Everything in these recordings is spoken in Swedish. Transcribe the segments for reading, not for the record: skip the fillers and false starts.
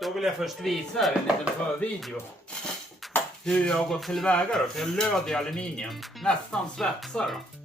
Då vill jag först visa er en liten förvideo. Hur jag har gått tillväga då. För jag löd i aluminium. Nästan svetsar då.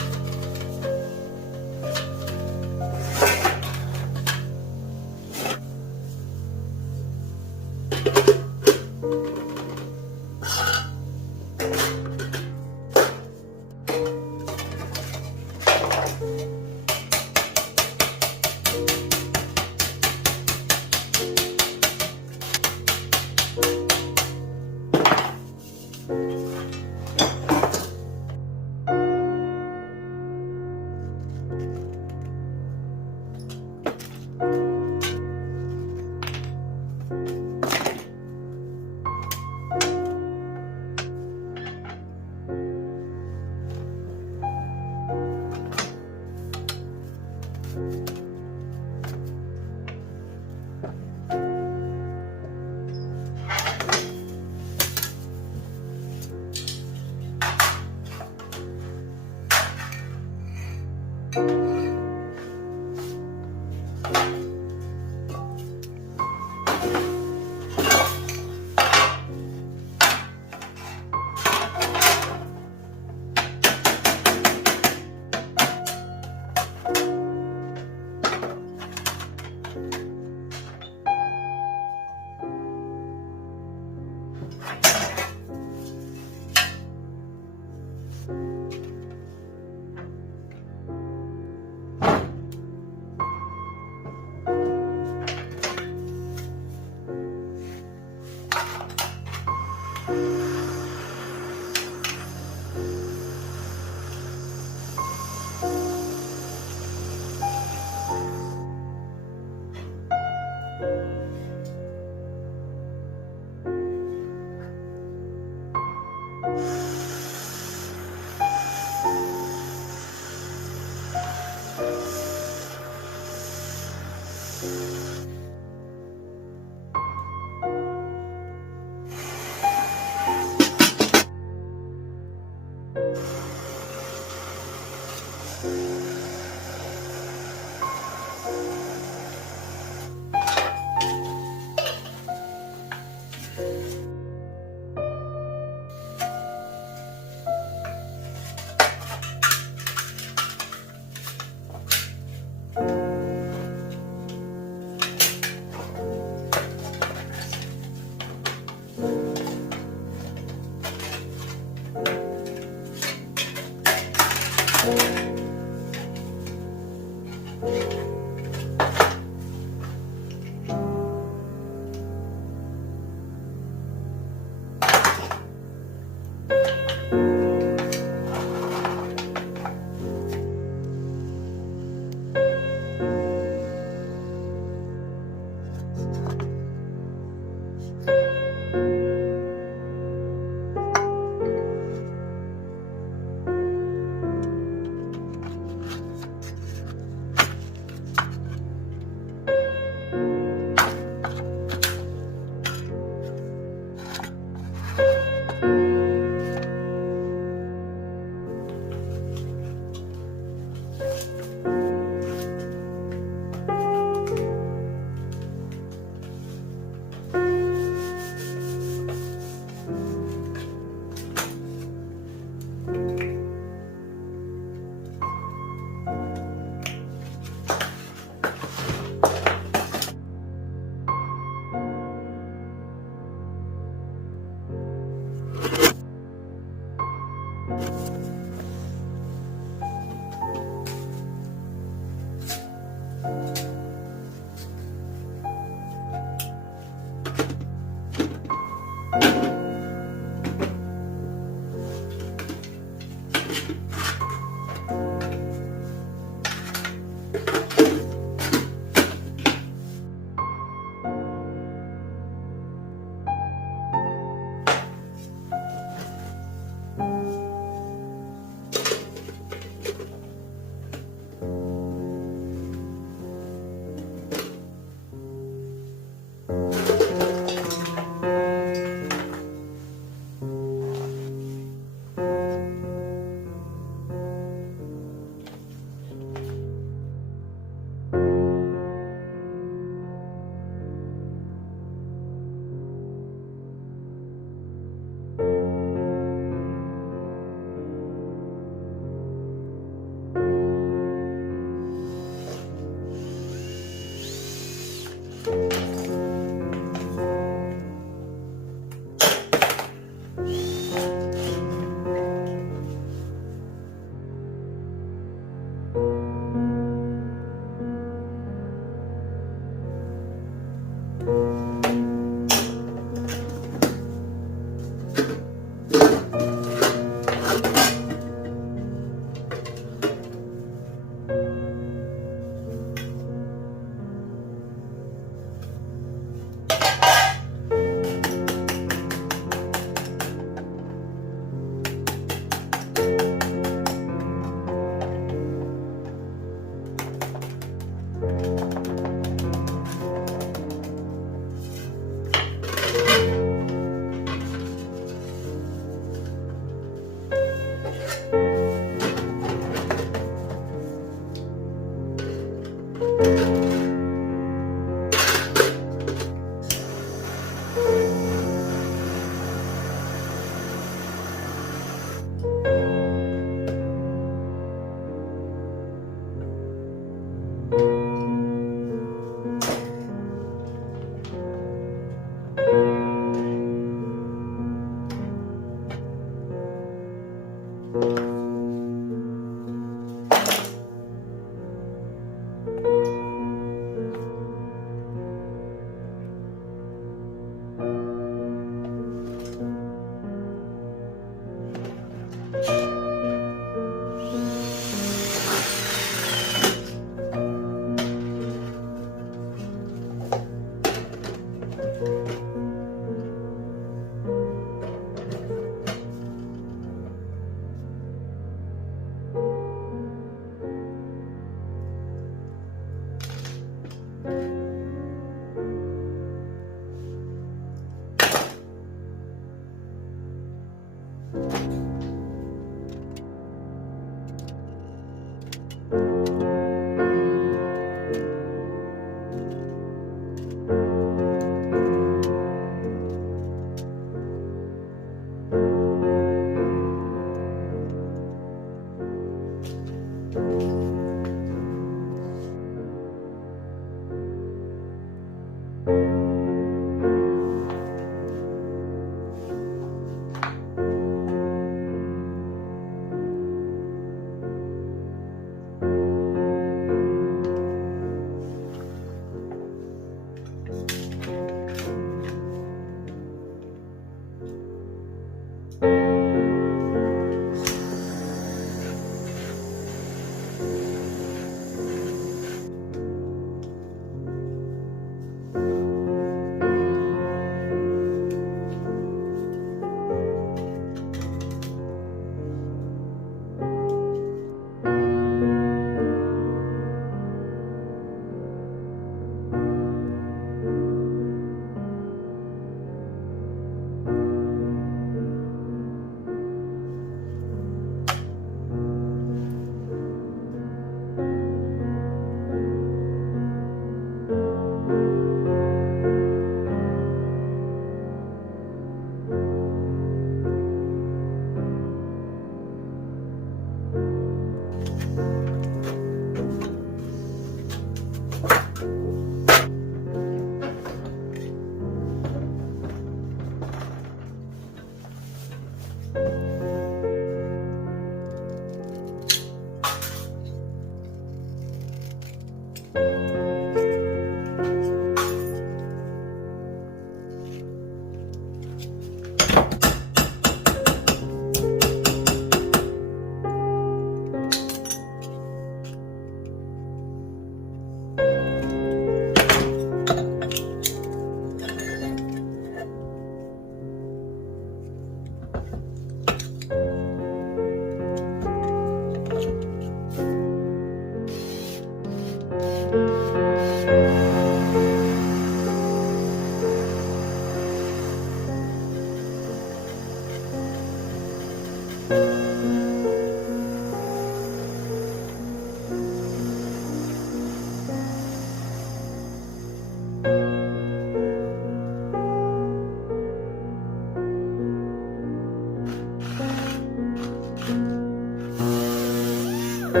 Ska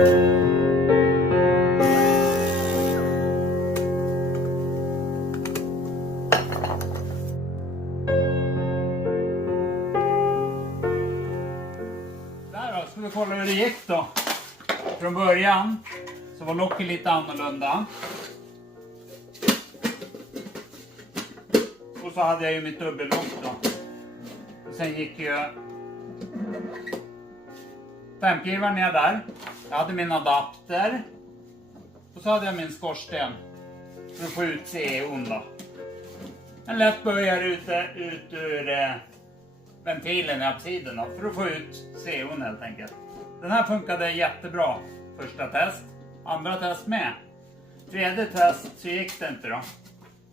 vi kolla hur det gick då. Från början så var locket lite annorlunda. Och så hade jag ju mitt dubbellock då. Och sen gick ju tempgivaren ner där. Jag hade min adapter. Och så hade jag min skorsten. För att få ut CEOn då. En lätt böjare ut ur ventilen i absiden då, för att få ut CEOn helt enkelt. Den här funkade jättebra första test. Andra test med. Tredje test så gick det inte då.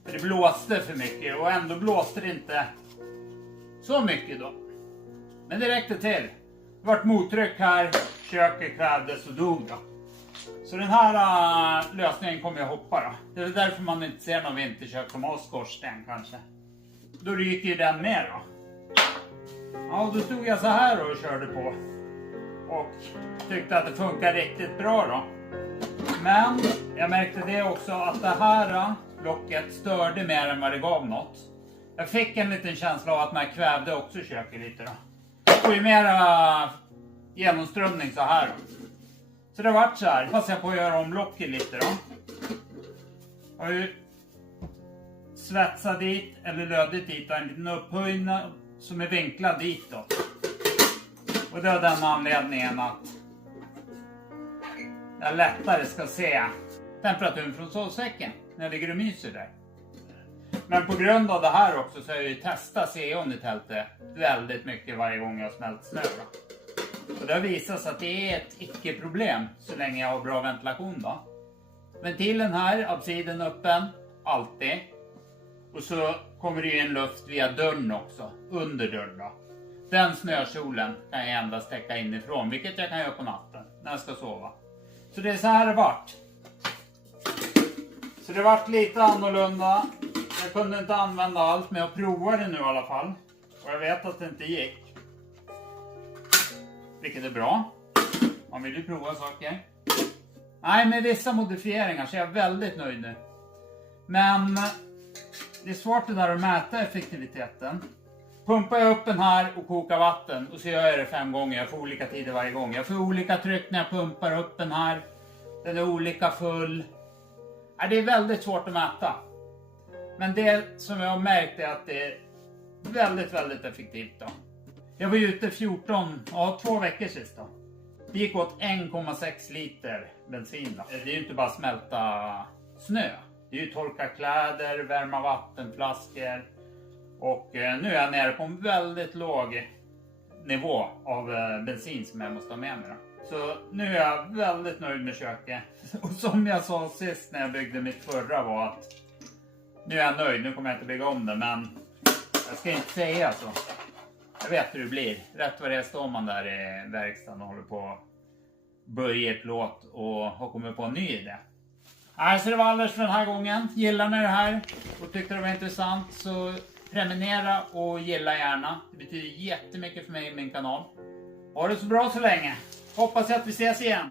För det blåste för mycket och ändå blåste det inte så mycket då. Men det räckte till. Det vart mottryck här, köket kvävdes och dog då. Så den här lösningen kommer jag hoppa då. Det är därför man inte ser någon vinterkök som har skorsten kanske. Då ryker ju den med då. Ja, då stod jag så här och körde på. Och tyckte att det funkar riktigt bra då. Men jag märkte det också att det här locket störde mer än vad det gav något. Jag fick en liten känsla av att man kvävde också köket lite då. Det får ju mera genomströmning så här då. Så det har varit så här. Passar jag på att göra om locket lite då. Jag har ju svetsat dit eller lödigt dit och en liten upphöjning som är vinklad dit då. Och det är den anledningen att jag lättare ska se temperaturen från sovsäcken när jag ligger och myser där. Men på grund av det här också så har jag ju testat CEOn i tältet väldigt mycket varje gång jag har smält snö då. Och det har visat sig att det är ett icke-problem så länge jag har bra ventilation då. Ventilen här, absiden öppen, alltid. Och så kommer det ju in luft via dörren också, under dörren då. Den snökjolen kan jag endast täcka inifrån, vilket jag kan göra på natten när jag ska sova. Så det är så här det vart. Så det vart lite annorlunda. Jag kunde inte använda allt, men jag provade nu i alla fall. Och jag vet att det inte gick. Vilket är bra. Man vill ju prova saker. Nej, med vissa modifieringar så är jag väldigt nöjd nu. Men det är svårt det där att mäta effektiviteten. Pumpar jag upp den här och kokar vatten och så gör jag det 5 gånger. Jag får olika tider varje gång. Jag får olika tryck när jag pumpar upp den här. Den är olika full. Det är väldigt svårt att mäta. Men det som jag har märkt är att det är väldigt, väldigt effektivt då. Jag var ute 2 veckor sist då. Det gick åt 1,6 liter bensin då. Det är ju inte bara smälta snö. Det är ju torka kläder, värma vattenflaskor. Och nu är jag nere på en väldigt låg nivå av bensin som jag måste ha med mig då. Så nu är jag väldigt nöjd med köket. Och som jag sa sist när jag byggde mitt förra var att nu är jag nöjd, nu kommer jag inte bygga om det, men jag ska inte säga så. Jag vet hur det blir. Rätt vad det är står man där i verkstaden och håller på böjer plåt och har kommit på en ny idé. Så det var alldeles för den här gången. Gillar ni det här och tyckte det var intressant så prenumerera och gilla gärna. Det betyder jättemycket för mig och min kanal. Ha det så bra så länge. Hoppas att vi ses igen.